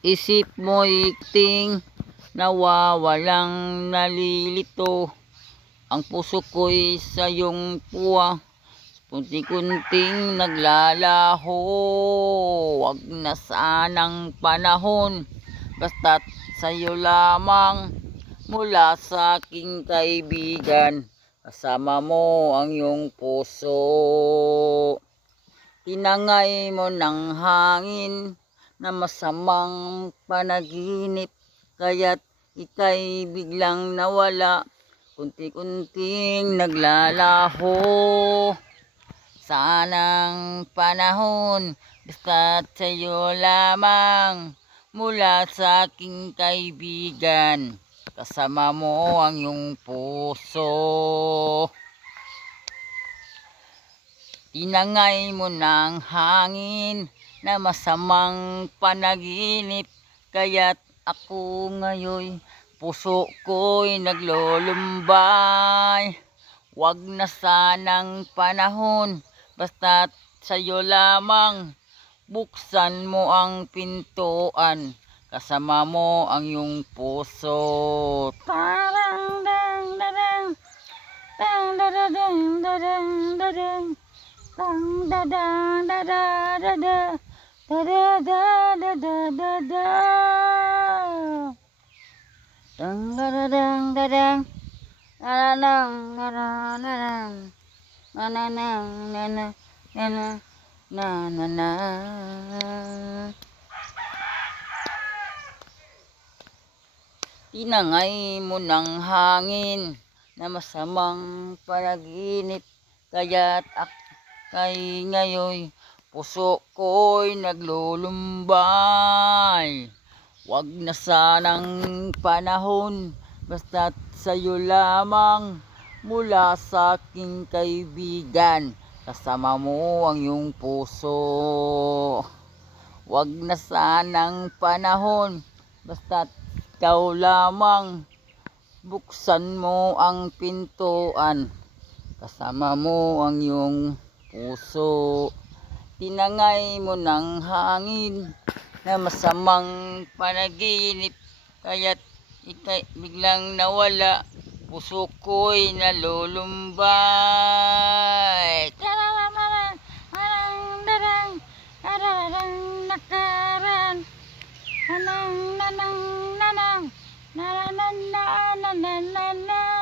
Isip mo'y ting nawawalang nalilito. Ang puso ko'y sa iyong puwang, kunti-kunting naglalaho. Wag na sanang panahon, basta't sa'yo lamang. Mula sa aking kaibigan, kasama mo ang iyong puso. Tinangay mo ng hangin na masamang panaginip, kaya't ika'y biglang nawala, kunti-kunting naglalaho. Sanang panahon, basta't sa'yo lamang. Mula sa aking kaibigan, kasama mo ang iyong puso. Tinangay mo ng hangin na masamang panaginip, kaya't ako ngayon puso ko'y naglulumbay. Wag na sanang panahon, basta't sa'yo lamang. Buksan mo ang pintuan, kasama mo ang iyong puso. Tarang dang dadang, dang dadang dadang dadang, dang dadang dadada, dadada dadada, dang dadang dadang, nanang nanang nanang nanang nanang na na na. Tinangay mo ng hangin na masamang panaginip, kaya't kay ngayon puso ko'y naglulumbay. Wag na sanang panahon, basta't sa'yo lamang. Mula sa aking kaibigan, kasama mo ang iyong puso. Wag na sanang panahon, basta't ikaw lamang. Buksan mo ang pintuan, kasama mo ang iyong puso. Tinangay mo ng hangin na masamang panaginip, kaya't ika'y biglang nawala, puso ko'y nalulumbay. Tarararang, arang, darang, arararang, nakaran, nanang, nanang, nanang, nanang, nanang, nanang, nanang.